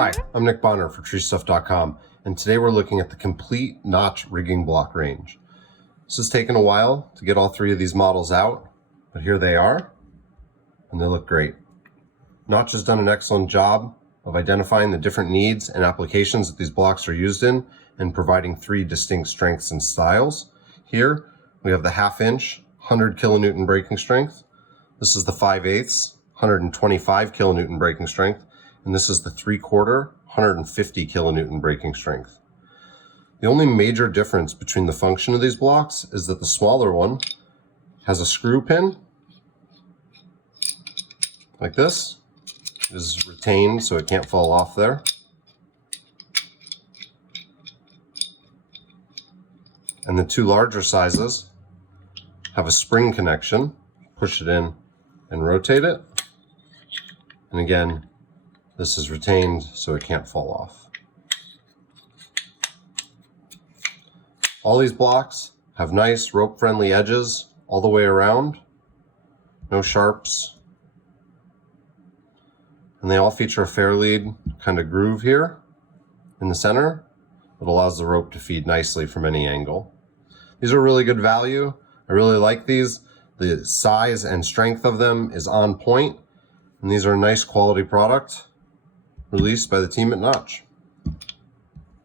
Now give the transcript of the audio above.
Hi, I'm Nick Bonner for TreeStuff.com, and today we're looking at the complete notch rigging block range. This has taken a while to get all three of these models out, but here they are, and they look great. Notch has done an excellent job of identifying the different needs and applications that these blocks are used in and providing three distinct strengths and styles. Here we have the 1/2 inch, 100 kilonewton breaking strength. This is the 5/8, 125 kilonewton breaking strength. And this is the 3/4, 150 kilonewton breaking strength. The only major difference between the function of these blocks is that the smaller one has a screw pin, like this. It is retained so it can't fall off there. And the two larger sizes have a spring connection. Push it in and rotate it. And again, this is retained so it can't fall off. All these blocks have nice rope-friendly edges all the way around, no sharps, and they all feature a fair lead kind of groove here in the center that allows the rope to feed nicely from any angle. These are really good value. I really like these. The size and strength of them is on point, and these are a nice quality product released by the team at Notch.